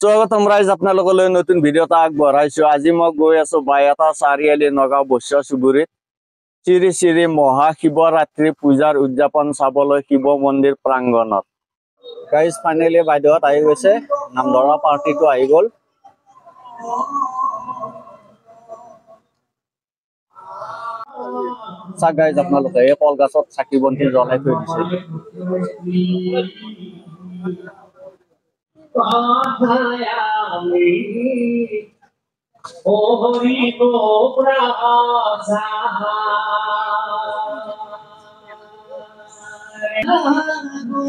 স্বাগতম ৰাইজ আপোনালোকলৈ নতুন ভিডিঅ' এটা আগবঢ়াইছো। আজি মই গৈ আছো বাইহাটা চাৰিআলি নগাঁও বৈশ্য চুবুৰীত শ্ৰী শ্ৰী মহাশিৱৰাত্ৰি পূজাৰ উদযাপন চাবলৈ শিৱ মন্দিৰ প্ৰাংগণত। গাইজ ফাইনেলি বাইদেউহঁত আহি গৈছে, নাম ধৰা পাৰ্টিটো আহি গ'ল। চাওক গাইজ আপোনালোকে এই কলগছত চাকি বন্তি জ্বলাই থৈ দিছে।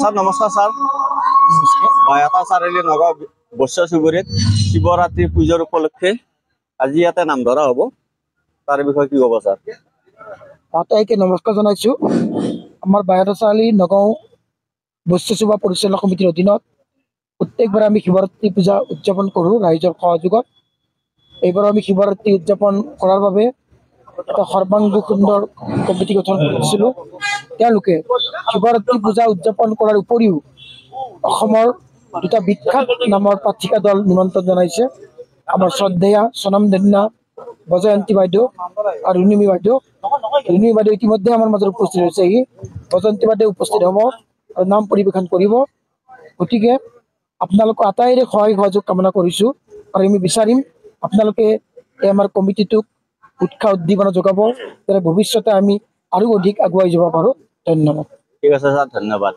স্যার নমস্কাৰ স্যাৰ। বাইহাটা চাৰিআলি নগাঁও বৈশ্য চুবুৰীত শিৱৰাত্ৰি পূজাৰ উপলক্ষে আজি ইয়াতে নাম ধৰা হ'ব, তাৰ বিষয়ে কি ক'ব স্যাৰ? আটাইকে নমস্কাৰ জনাইছো। আমাৰ বাইহাটা চাৰিআলি নগাঁও বৈশ্য সেৱা পৰিচালনা সমিতিৰ অধীনত প্ৰত্যেকবাৰ আমি শিৱৰাত্ৰি পূজা উদযাপন কৰোঁ ৰাইজৰ সহযোগত। এইবাৰ আমি শিৱৰাত্ৰি উদযাপন কৰাৰ বাবে এটা সৰ্বাংগ সুন্দৰ কমিটি গঠন কৰিছিলোঁ। তেওঁলোকে শিৱৰাত্ৰি পূজা উদযাপন কৰাৰ উপৰিও অসমৰ দুটা বিখ্যাত নামৰ পাঠিকা দল নিমন্ত্ৰণ জনাইছে। আমাৰ শ্ৰদ্ধেয়া স্বনামধন্য বজয়ন্তী বাইদেউ আৰু ৰুণিমী বাইদেউ। ৰুণিমী বাইদেউ ইতিমধ্যে আমাৰ মাজত উপস্থিত হৈছেহি। বজয়ন্তী বাইদেউ উপস্থিত হ'ব আৰু নাম পৰিৱেশন কৰিব। গতিকে আপোনালোকৰ আটাইৰে সহায় সহযোগ কামনা কৰিছোঁ আৰু আমি বিচাৰিম আপোনালোকে এই আমাৰ কমিটিটোক উৎসাহ উদ্দীপনা যোগাব, যাতে ভৱিষ্যতে আমি আৰু অধিক আগুৱাই যাব পাৰোঁ। ধন্যবাদ। ঠিক আছে স্যাৰ, ধন্যবাদ।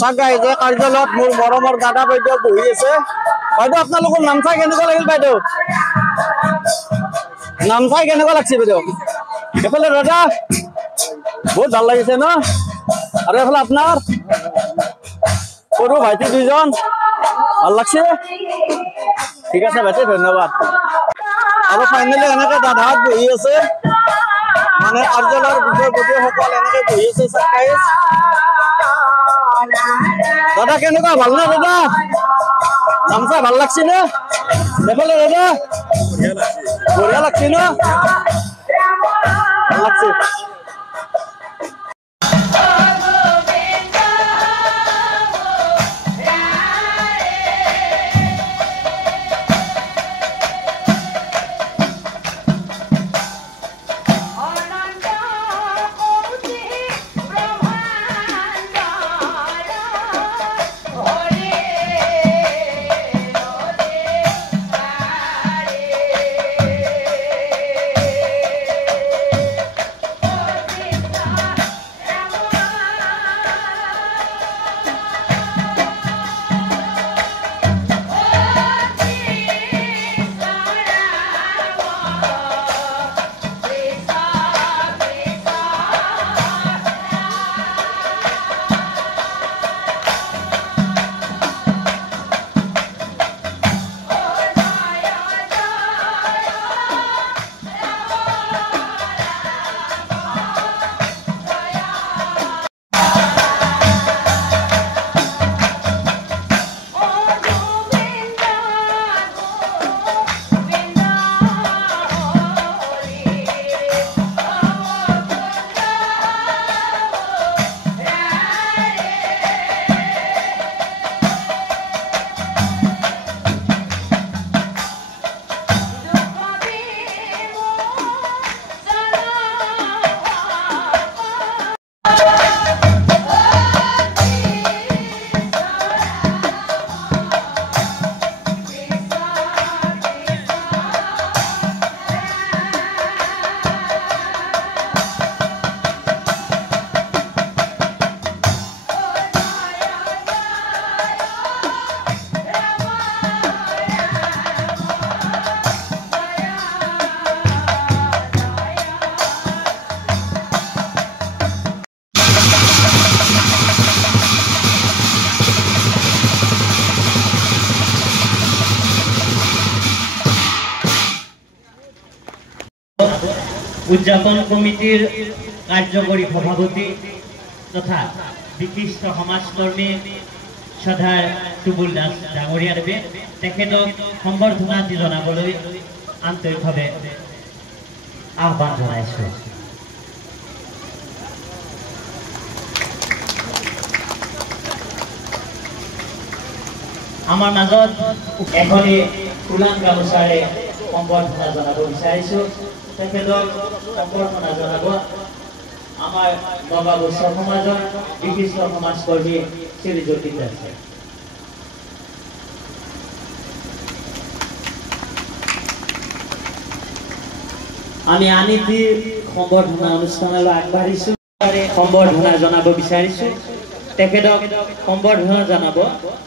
চাওক গাইজ, এই কাৰ্যালয়ত মোৰ মৰমৰ দাদা বাইদেউ বহি আছে। বাইদেউ আপোনালোকৰ নাম চাই কেনেকুৱা লাগিল? বাইদেউ নাম চাই কেনেকুৱা লাগছে? বাইদেউ এইফালে দাদা বহুত ভাল লাগিছে ন? আৰু এইফালে আপোনাৰ সৰু ভাইটি দুইজন ভাল লাগছে? ঠিক আছে ভাইটি, ধন্যবাদ। আৰু ফাইনেলি এনেকে দাদাহঁত বহি আছে। মানে কাৰ্যালয়ৰ বিষয়ববীয়াসকল এনেকে বহি আছে চাকাইছ দাদা কেনেকুৱা ভালনে দাদা নামচা ভাল লাগছে নে দেখালে দাদা বঢ়িয়া লাগছে ন ভাল লাগছে উদযাপন কমিটিৰ কাৰ্যকৰী সভাপতি তথা বিশিষ্ট সমাজকৰ্মী সদাৰ সুবুল দাস ডাঙৰীয়াদেৱে তেখেতক সম্বৰ্ধনা জনাবলৈ আন্তৰিকভাৱে আহ্বান জনাইছোঁ। আমাৰ মাজত এখনি ফুলান গামোচাৰে সম্বৰ্ধনা জনাব বিচাৰিছোঁ। তেখেতক সম্বৰ্ধনা জনাব আমাৰ নগাঁও সমাজৰ বিশিষ্ট সমাজকৰ্মী শ্ৰী জ্যোতি দাসে। আমি আনিতি সম্বৰ্ধনা অনুষ্ঠানলৈ আগবাঢ়িছোঁ। সম্বৰ্ধনা জনাব বিচাৰিছোঁ। তেখেতক সম্বৰ্ধনা জনাব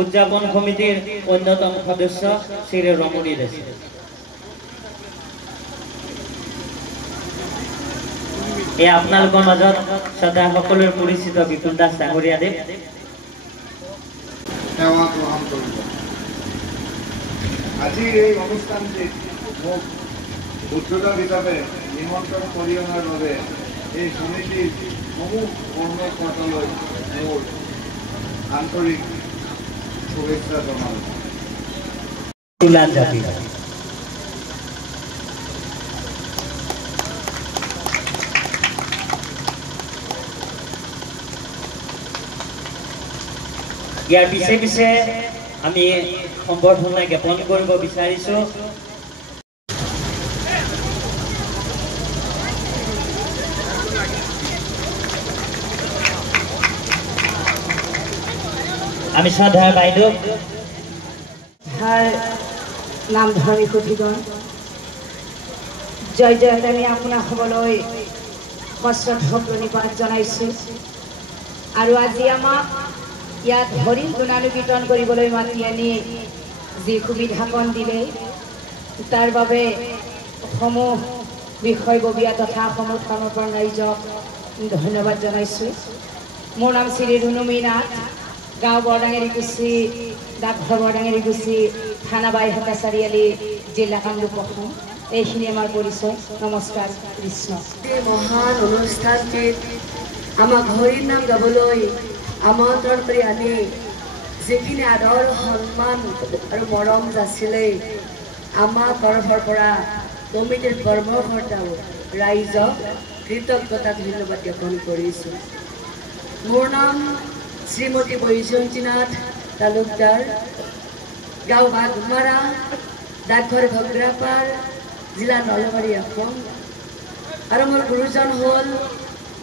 উদযাপন সমিতিৰ অন্যতম সদস্য শ্ৰী ৰমণী দাসে। এই আপোনালোকৰ মাজত সদা সকলোৰে পৰিচিত বিপুল দাস ডাঙৰীয়াদেৱ সেৱা গ্ৰহণ কৰিব। আজিৰ এই অনুষ্ঠানটিত মোক উদ্বোধক হিচাপে নিমন্ত্ৰণ কৰি অনাৰ বাবে এই সমিতিৰ সমূহ কৰ্মকৰ্তালৈ মোৰ আন্তৰিক শুভেচ্ছা জনালোঁ। ইয়াৰ পিছে পিছে আমি সম্বৰ্ধনা জ্ঞাপন কৰিব বিচাৰিছোঁ। আমি শ্ৰদ্ধাৰ বাইদেউ নাম ধৰ্মী সুধীগণ জয় জয়তে আমি আপোনাক হ'বলৈ সশ্ৰদ্ধ প্ৰণিপাত জনাইছোঁ। আৰু আজি আমাক ইয়াত হৰিণ গুণানুকীৰ্তন কৰিবলৈ মাতি আনি যি সুবিধাকণ দিলে তাৰ বাবে সমূহ বিষয়ববীয়া তথা সমূহ সমৰ্পণ ৰাইজক ধন্যবাদ জনাইছোঁ। মোৰ নাম শ্ৰী ৰুনুমী নাথ, গাঁও বৰডাঙেৰীকুছি, ডাকঘৰ বৰডাঙেৰীকুছি, থানা বাইহাটা চাৰিআলি, জিলা কামৰূপ অসম। এইখিনি আমাৰ পৰিচয়। নমস্কাৰ, কৃষ্ণ। এই মহান অনুষ্ঠানটিত আমাক হৰিৰ নাম গাবলৈ আমন্ত্ৰণ কৰি আনি যিখিনি আদৰ সন্মান আৰু মৰম যাচিলে আমাৰ তৰফৰ পৰা কমিটিৰ কৰ্মকৰ্তা ৰাইজক কৃতজ্ঞতা ধন্যবাদ জ্ঞাপন কৰিছোঁ। মোৰ নাম শ্ৰীমতী বৈজয়ন্তীনাথ তালুকদাৰ, গাঁও বাঘমাৰা, ডাকঘৰ ভগ্ৰাপাৰ, জিলা নলবাৰী, অসম। আৰু মোৰ গুৰুজন হ'ল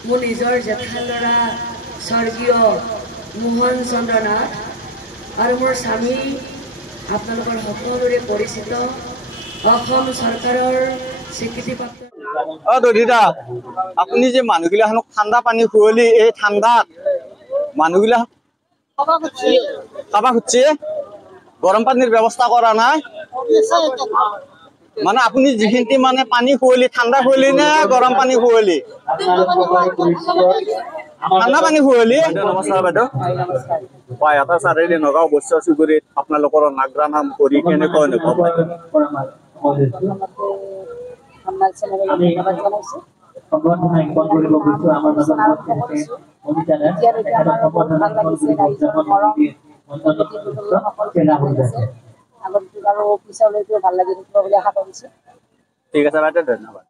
মোৰ নিজৰ জেঠাৰ ল'ৰা স্বৰ্গীয় মোহন চন্দ্ৰ নাথ, আৰু মোৰ স্বামী আপোনালোকৰ সকলোৰে পৰিচিত অসম চৰকাৰৰ স্বীকৃতিপ্ৰাপ্ত। দৰিদা, আপুনি যে মানুহগিলাখনক ঠাণ্ডা পানী খুৱালি, এই ঠাণ্ডাত মানুহগিলাক খাবা খুঁজছে, গৰম পানীৰ ব্যৱস্থা কৰা নাই? মানে আপুনি যিখিনি মানে পানী খুৱালি, ঠাণ্ডা খুৱালি নে গৰম পানী খুৱালি? ঠাণ্ডা পানী খুৱালি। নমস্কাৰ বাইদেউ। বাইহাটা চাৰিআলি নগাঁও বৈশ্য চুবুৰীত আপোনালোকৰ নাগ্ৰা নাম কৰি কেনেকুৱা অনুভৱ? ঠিক আছে বাইদেউ, ধন্যবাদ।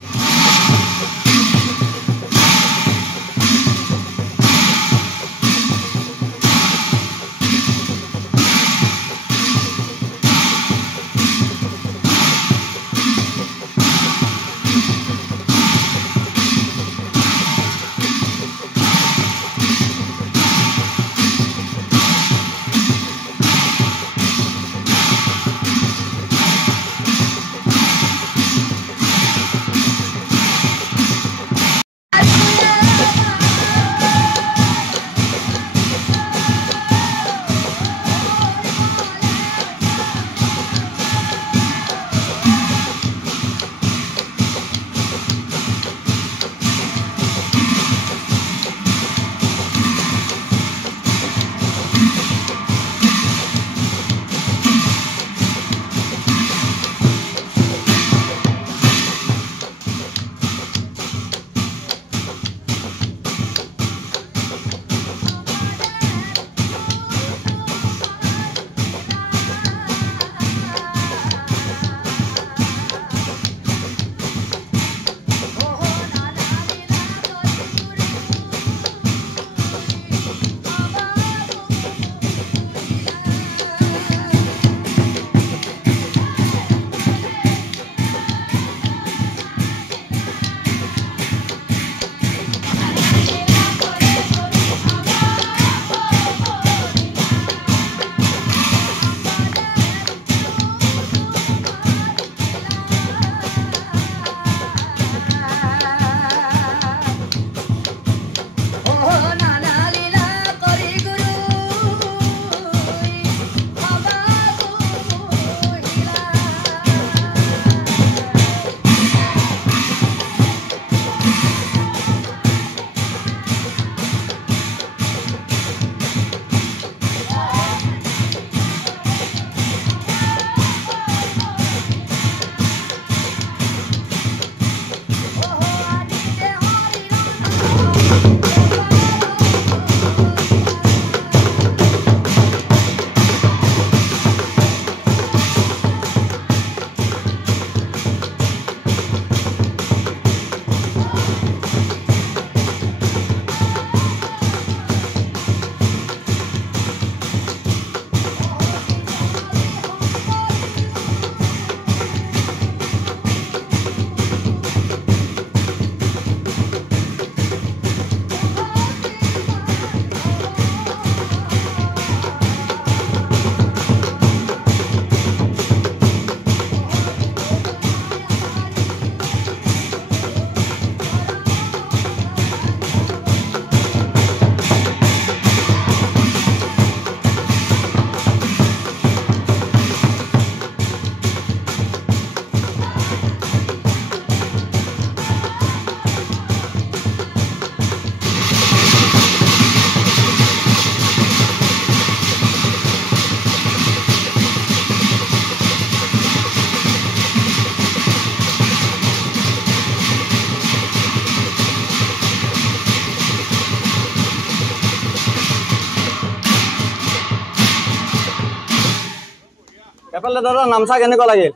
এফালে দাদা নামচা কেনেকুৱা লাগিল?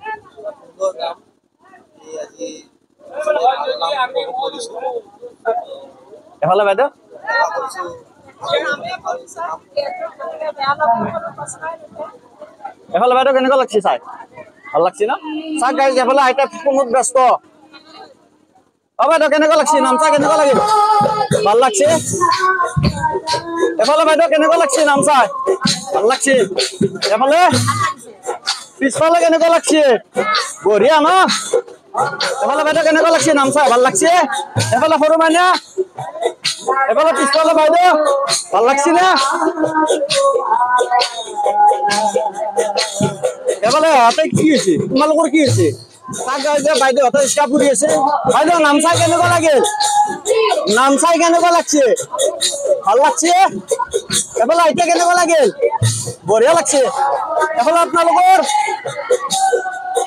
এফালে বাইদেউ এফালে বাইদেউ কেনেকুৱা লাগছে চাই? ভাল লাগছে না? চাক গাইজ এফালে আইতা ফোনত ব্যস্ত। অ বাইদেউ কেনেকুৱা লাগছে? নামচা কেনেকুৱা লাগিল? ভাল লাগছে? এফালে বাইদেউ কেনেকুৱা লাগছে নামচা? ভাল লাগছে? এফালে পিছফালে কেনেকুৱা লাগছে? বঢ়িয়া ন? এফালে বাইদেউ কেনেকুৱা লাগছে নামচা? ভাল লাগছে? এফালে সৰু মাইনা এফালে পিছফালে বাইদেউ ভাল লাগছে না? এফালে হাতে কি হৈছে? তোমালোকৰ কি হৈছে? বাইদেউ হাতে স্কাপ কৰি আছে। বাইদেউ নামচাই কেনেকুৱা লাগিল? নামচাই কেনেকুৱা লাগছে? ভাল লাগছে? এফালে এতিয়া কেনেকুৱা লাগিল? বঢ়িয়া লাগছে। এফালে আপোনালোকৰ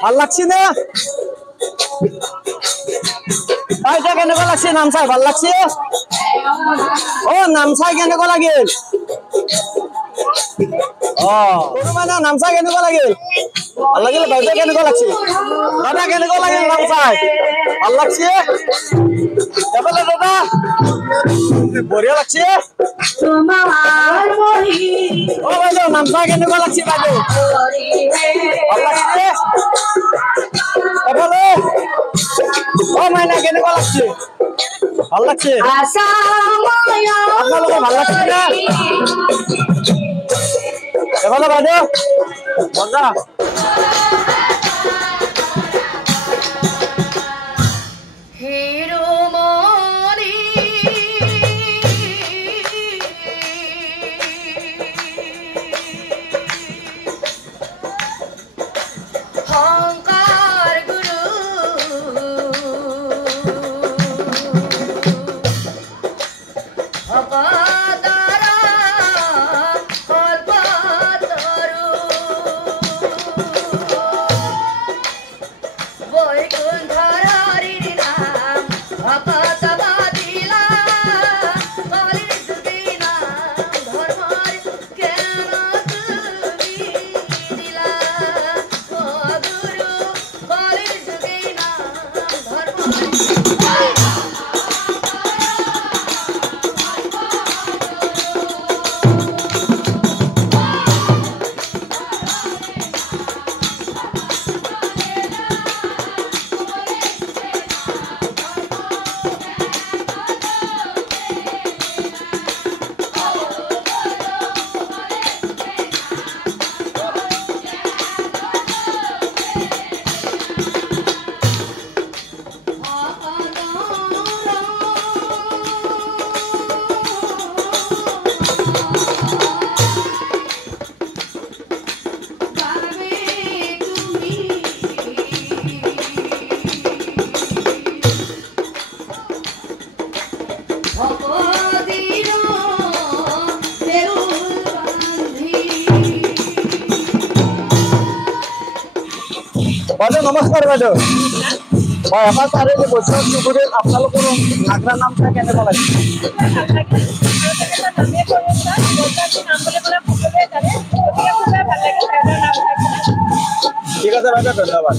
ভাল লাগছে না? এতিয়া কেনেকুৱা লাগছে নামচাই? ভাল লাগছে? অ নামচাই কেনেকুৱা লাগিল? সৰু মানে নামচাই কেনেকুৱা লাগিল? ভাল লাগিল। বাইদেউ কেনেকুৱা লাগছে? দাদা কেনেকুৱা লাগিল নামচাই? ভাল লাগছে? এফালে দাদা বঢ়িয়া লাগছে? অ বাইদেউ নামচাই কেনেকুৱা লাগছে বাইদেউ? ভাল লাগছে? এফালে অ মাইনা কেনেকুৱা লাগছে? ভাল লাগছে? আপোনালোকৰ ভাল লাগছে না? এফালে বাইদেউ মজা। বাইদেউ নমস্কাৰ বাইদেউ। মই এবাৰ তাৰে যে বৈষ্ণৱ চুবুৰীত আপোনালোকৰ নাগৰা নামচা কেনেকুৱা লাগিছে? ঠিক আছে বাইদেউ, ধন্যবাদ।